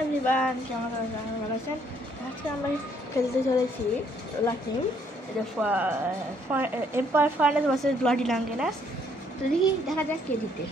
এভরিওয়ান, কেমন আছেন? ভালো আছেন? আজকে আমরা খেলতে চলেছি লাকিম, এটা এম্পায়ার ফার্নেস ভার্সেস ব্লাডি লাঙ্গেনাস। তো দেখি দেখা যাক কে জিতে।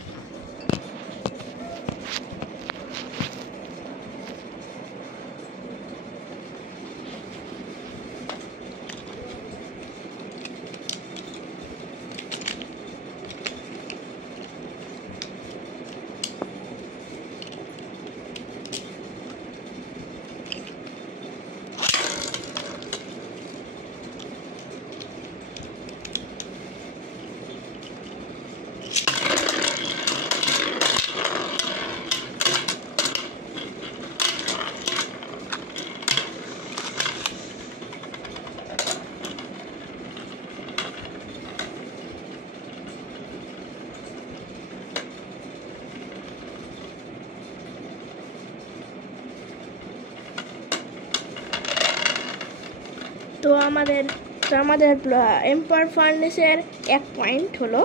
তো আমাদের এম্পায়ার ফার্নেসের 1 পয়েন্ট হলো।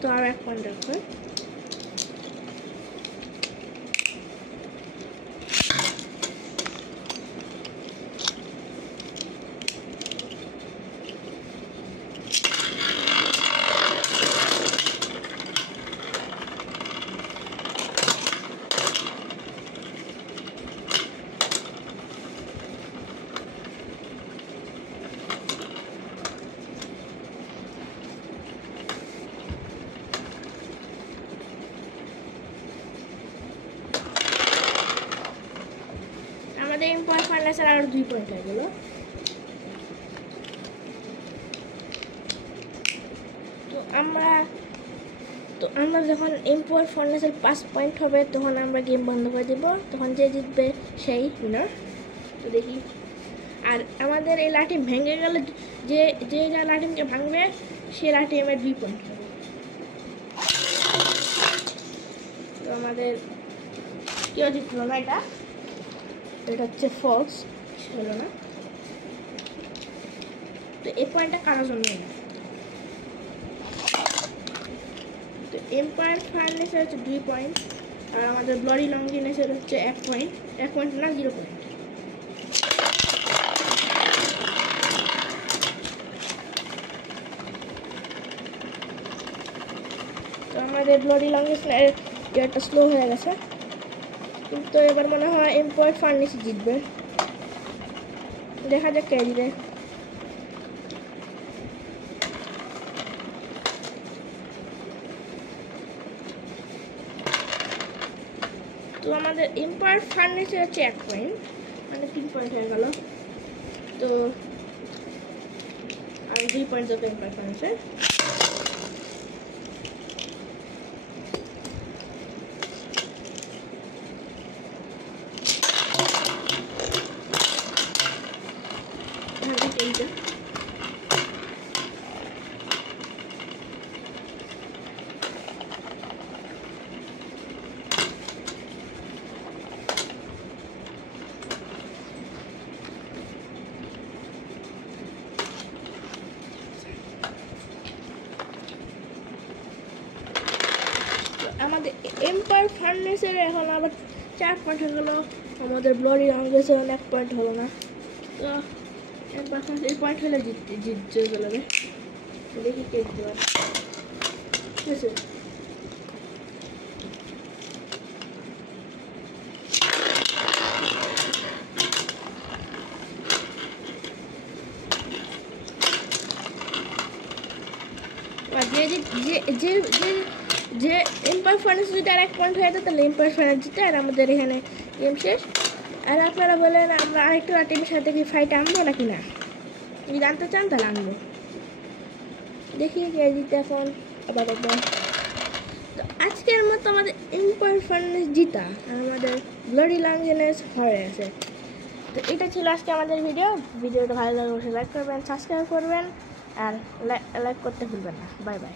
তো আর 1 পয়েন্ট রাখবে। এম্পায়ার ফার্নেসের আর 2 পয়েন্ট হয়ে গেল। তো আমরা যখন এম্পায়ার ফার্নেসের 5 পয়েন্ট হবে তখন আমরা গেম বন্ধ করে দেব, তখন যে জিতবে সেই উইনার। তো দেখি, আর আমাদের এই লাঠি ভেঙে গেলে যে লাঠিমকে ভাঙবে সে লাঠি আমার 2 পয়েন্ট হবে। তো আমাদের কেউ জিতলো না, এটা হচ্ছে ফলস, হলো না। তো এই পয়েন্টটা কারোর জন্য না। তো এম্পায়ার ফার্নেসের হচ্ছে 2 পয়েন্ট, আর আমাদের ব্লাডি লঙ্গিনেসের হচ্ছে 1 পয়েন্ট। 1 পয়েন্ট না, 0 পয়েন্ট। তো আমাদের ব্লাডি লঙ্গিনেসের ইয়ারটা স্লো হয়ে গেছে, কিন্তু এবার মনে হয় এম্পায়ার ফার্নেস জিতবে। দেখা যাক কে জিতে। তো আমাদের এম্পায়ার ফার্নেসে হচ্ছে 1 পয়েন্ট, মানে 3 পয়েন্ট হয়ে গেল। তো আর 2 পয়েন্ট যাবে এম্পায়ার ফার্নেসের। এইটা আমাদের এম্পায়ার ফার্নেসের এখন আবার 4 পয়েন্ট হয়ে গেল। আমাদের ব্লাডি লঙ্গিনেসের 1 পয়েন্ট হলো না। তো এম্পায়ার ফার্নেস এই পয়েন্ট হলে জিততে চলে যাবে। দেখি কে জিততে পারে। ঠিক আছে, যে এম্পায়ার ফার্নেস যদি আর 1 পয়েন্ট হয়ে যায় তাহলে এম্পায়ার ফার্নেস জিতে, আর আমাদের এখানে গেম শেষ। আর আপনারা বলেন আমরা আরেকটা টিমের সাথে কি ফাইট আনবো নাকি না, যদি জানতে চান তাহলে আনবো। দেখি কে জিতে এখন আবার একবার। তো আজকের মতো আমাদের এম্পায়ার ফার্নেস জিতা, আর আমাদের ব্লাডি লঙ্গিনেস হয়ে গেছে। তো এটা ছিল আজকে আমাদের ভিডিওটা ভালো লাগলে অবশ্যই লাইক করবেন, সাবস্ক্রাইব করবেন, আর লাইক করতে ভুলবেন না। Bye bye.